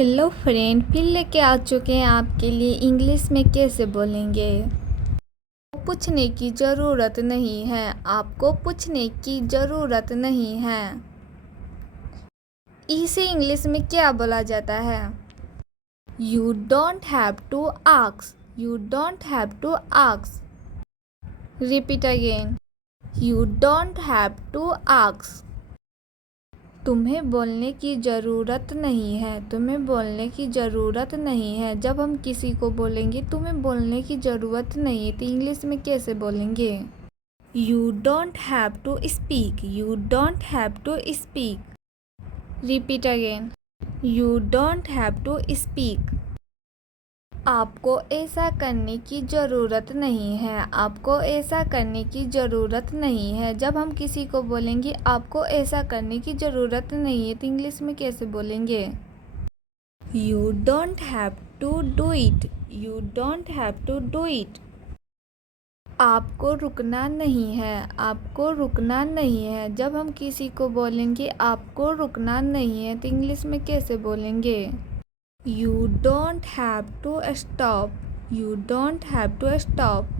Hello friend, फिर लेके आ चुके हैं आपके लिए इंग्लिश में कैसे बोलेंगे। पूछने की ज़रूरत नहीं है, आपको पूछने की ज़रूरत नहीं है। इसे इंग्लिश में क्या बोला जाता है? You don't have to ask, you don't have to ask. Repeat again, you don't have to ask. तुम्हें बोलने की ज़रूरत नहीं है, तुम्हें बोलने की ज़रूरत नहीं है। जब हम किसी को बोलेंगे तुम्हें बोलने की ज़रूरत नहीं है, तो इंग्लिश में कैसे बोलेंगे? You don't have to speak, you don't have to speak. Repeat again, you don't have to speak. आपको ऐसा करने की ज़रूरत नहीं है, आपको ऐसा करने की ज़रूरत नहीं है। जब हम किसी को बोलेंगे आपको ऐसा करने की ज़रूरत नहीं है, तो इंग्लिश में कैसे बोलेंगे? You don't have to do it, you don't have to do it. आपको रुकना नहीं है, आपको रुकना नहीं है। जब हम किसी को बोलेंगे आपको रुकना नहीं है, तो इंग्लिश में कैसे बोलेंगे? You don't have to stop, you don't have to stop।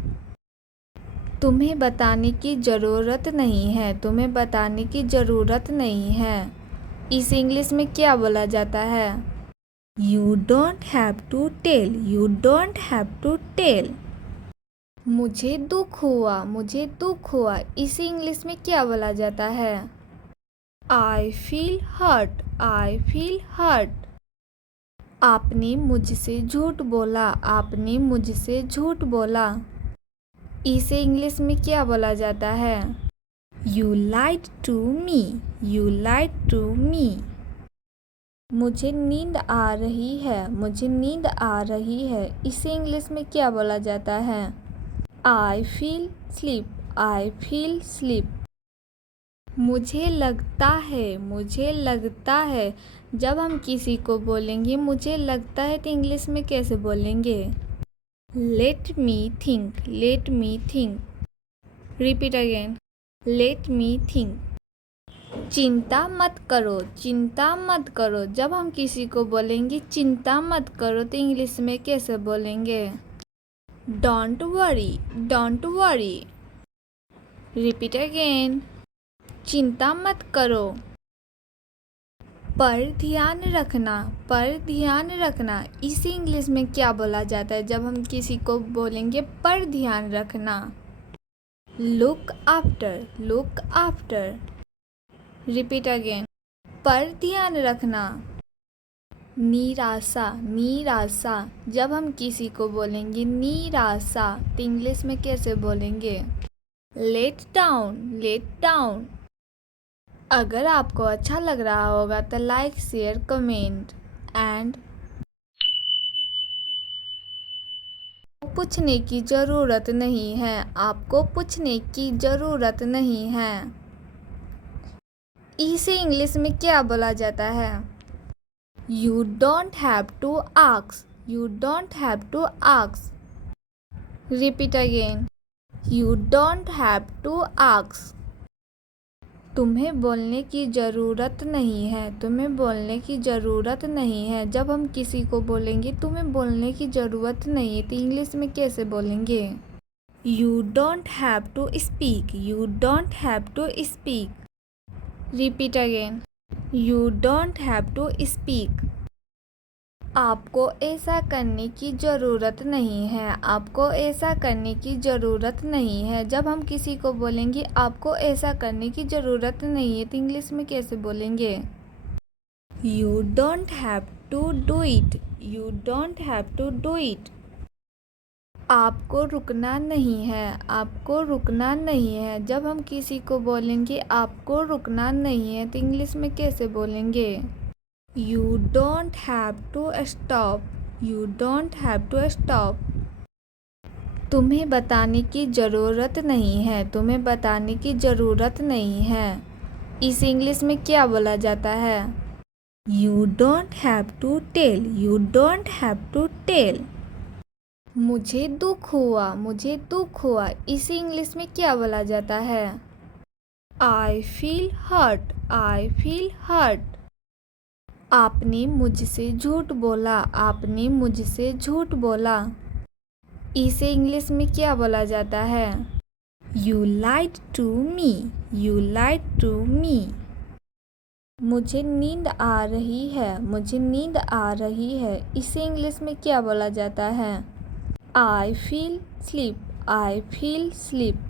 तुम्हें बताने की ज़रूरत नहीं है, तुम्हें बताने की ज़रूरत नहीं है। इस इंग्लिश में क्या बोला जाता है? You don't have to tell, you don't have to tell। मुझे दुख हुआ, मुझे दुख हुआ। इस इंग्लिश में क्या बोला जाता है? I feel hurt, I feel hurt। आपने मुझसे झूठ बोला, आपने मुझसे झूठ बोला। इसे इंग्लिश में क्या बोला जाता है? You lied to me, you lied to me। मुझे नींद आ रही है, मुझे नींद आ रही है। इसे इंग्लिश में क्या बोला जाता है? I feel sleep, I feel sleep। मुझे लगता है, मुझे लगता है। जब हम किसी को बोलेंगे मुझे लगता है, तो इंग्लिश में कैसे बोलेंगे? Let me think, let me think. Repeat again, let me think. चिंता मत करो, चिंता मत करो। जब हम किसी को बोलेंगे चिंता मत करो, तो इंग्लिश में कैसे बोलेंगे? Don't worry, don't worry. Repeat again, चिंता मत करो। पर ध्यान रखना, पर ध्यान रखना। इसे इंग्लिश में क्या बोला जाता है जब हम किसी को बोलेंगे पर ध्यान रखना? Look after, look after. Repeat again, पर ध्यान रखना। निराशा, निराशा। जब हम किसी को बोलेंगे निराशा, तो इंग्लिश में कैसे बोलेंगे? Let down, let down. अगर आपको अच्छा लग रहा होगा तो लाइक शेयर कमेंट एंड पूछने की ज़रूरत नहीं है, आपको पूछने की ज़रूरत नहीं है। इसे इंग्लिश में क्या बोला जाता है? You don't have to ask, you don't have to ask. Repeat again, you don't have to ask. तुम्हें बोलने की ज़रूरत नहीं है, तुम्हें बोलने की ज़रूरत नहीं है। जब हम किसी को बोलेंगे तुम्हें बोलने की ज़रूरत नहीं है, तो इंग्लिश में कैसे बोलेंगे? You don't have to speak, you don't have to speak. Repeat again, you don't have to speak. आपको ऐसा करने की ज़रूरत नहीं है, आपको ऐसा करने की ज़रूरत नहीं है। जब हम किसी को बोलेंगे आपको ऐसा करने की ज़रूरत नहीं है, तो इंग्लिश में कैसे बोलेंगे? You don't have to do it, you don't have to do it. आपको रुकना नहीं है, आपको रुकना नहीं है। जब हम किसी को बोलेंगे आपको रुकना नहीं है, तो इंग्लिश में कैसे बोलेंगे? You don't have to stop, you don't have to stop। तुम्हें बताने की ज़रूरत नहीं है, तुम्हें बताने की ज़रूरत नहीं है। इस इंग्लिश में क्या बोला जाता है? You don't have to tell, you don't have to tell। मुझे दुख हुआ, मुझे दुख हुआ। इस इंग्लिश में क्या बोला जाता है? I feel hurt, I feel hurt। आपने मुझसे झूठ बोला, आपने मुझसे झूठ बोला। इसे इंग्लिश में क्या बोला जाता है? You lied to me, you lied to me। मुझे नींद आ रही है, मुझे नींद आ रही है। इसे इंग्लिश में क्या बोला जाता है? I feel sleep, I feel sleep।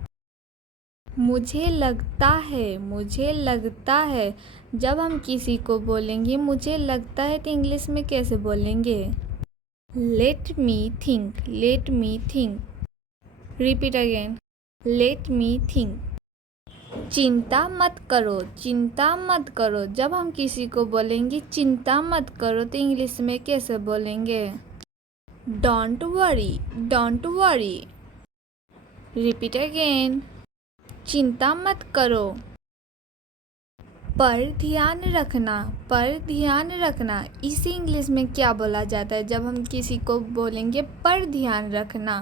मुझे लगता है, मुझे लगता है। जब हम किसी को बोलेंगे मुझे लगता है तो इंग्लिश में कैसे बोलेंगे? Let me think, let me think. Repeat again, let me think. चिंता मत करो, चिंता मत करो। जब हम किसी को बोलेंगे चिंता मत करो तो इंग्लिश में कैसे बोलेंगे? Don't worry, don't worry. Repeat again, चिंता मत करो। पर ध्यान रखना, पर ध्यान रखना। इसे इंग्लिश में क्या बोला जाता है जब हम किसी को बोलेंगे पर ध्यान रखना?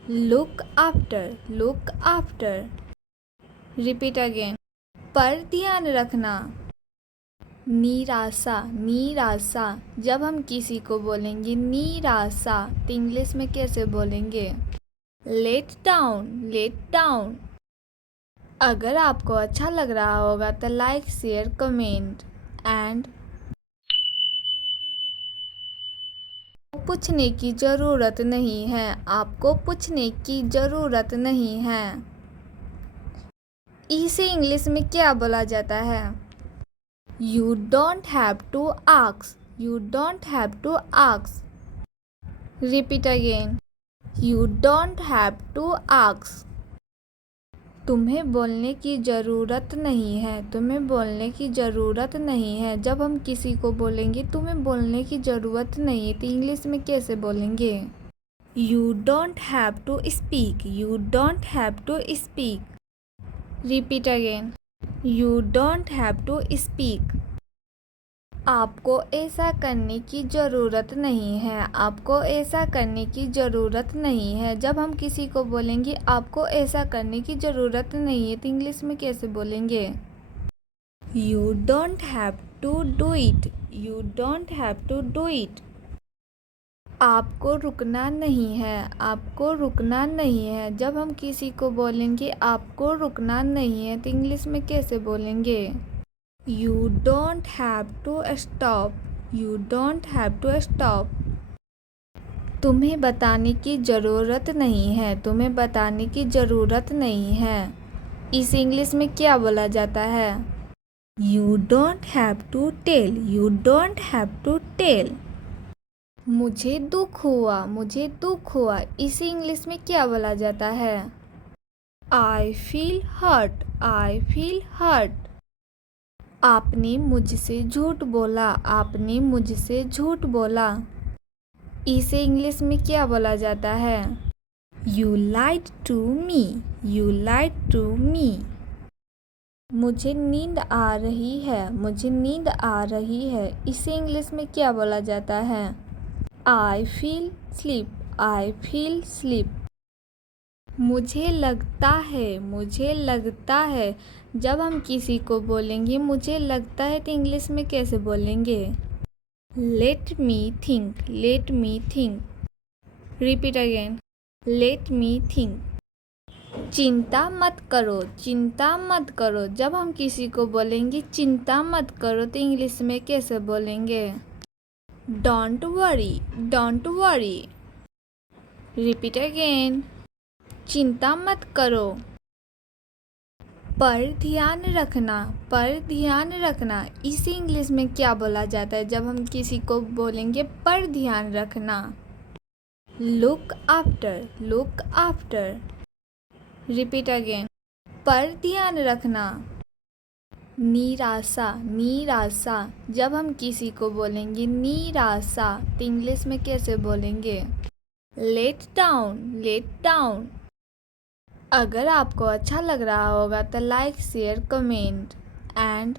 Look after, look after. Repeat again, पर ध्यान रखना। निराशा, निराशा। जब हम किसी को बोलेंगे निराशा तो इंग्लिश में कैसे बोलेंगे? Let down, let down. अगर आपको अच्छा लग रहा होगा तो लाइक, शेयर, कमेंट एंड पूछने की ज़रूरत नहीं है, आपको पूछने की ज़रूरत नहीं है। इसे इंग्लिश में क्या बोला जाता है? You don't have to ask, you don't have to ask। Repeat again, you don't have to ask। तुम्हें बोलने की ज़रूरत नहीं है, तुम्हें बोलने की ज़रूरत नहीं है। जब हम किसी को बोलेंगे तुम्हें बोलने की ज़रूरत नहीं है तो इंग्लिश में कैसे बोलेंगे? You don't have to speak, you don't have to speak। Repeat again, you don't have to speak। आपको ऐसा करने की ज़रूरत नहीं है, आपको ऐसा करने की ज़रूरत नहीं है। जब हम किसी को बोलेंगे आपको ऐसा करने की ज़रूरत नहीं है तो इंग्लिश में कैसे बोलेंगे? You don't have to do it, you don't have to do it। आपको रुकना नहीं है, आपको रुकना नहीं है। जब हम किसी को बोलेंगे आपको रुकना नहीं है तो इंग्लिश में कैसे बोलेंगे? You don't have to stop, you don't have to stop। तुम्हें बताने की ज़रूरत नहीं है, तुम्हें बताने की ज़रूरत नहीं है। इसे इंग्लिश में क्या बोला जाता है? You don't have to tell, you don't have to tell। मुझे दुख हुआ, मुझे दुख हुआ। इसे इंग्लिश में क्या बोला जाता है? I feel hurt, I feel hurt। आपने मुझसे झूठ बोला, आपने मुझसे झूठ बोला। इसे इंग्लिश में क्या बोला जाता है? You lied to me, you lied to me। मुझे नींद आ रही है, मुझे नींद आ रही है। इसे इंग्लिश में क्या बोला जाता है? I feel sleep, I feel sleep। मुझे लगता है, मुझे लगता है। जब हम किसी को बोलेंगे मुझे लगता है तो इंग्लिश में कैसे बोलेंगे? Let me think, let me think. Repeat again, let me think. चिंता मत करो, चिंता मत करो। जब हम किसी को बोलेंगे चिंता मत करो तो इंग्लिश में कैसे बोलेंगे? Don't worry, don't worry. Repeat again, चिंता मत करो। पर ध्यान रखना, पर ध्यान रखना। इसे इंग्लिश में क्या बोला जाता है जब हम किसी को बोलेंगे पर ध्यान रखना? Look after, look after. Repeat again, पर ध्यान रखना। निराशा, निराशा। जब हम किसी को बोलेंगे निराशा तो इंग्लिश में कैसे बोलेंगे? Let down, let down. अगर आपको अच्छा लग रहा होगा तो लाइक, शेयर, कमेंट एंड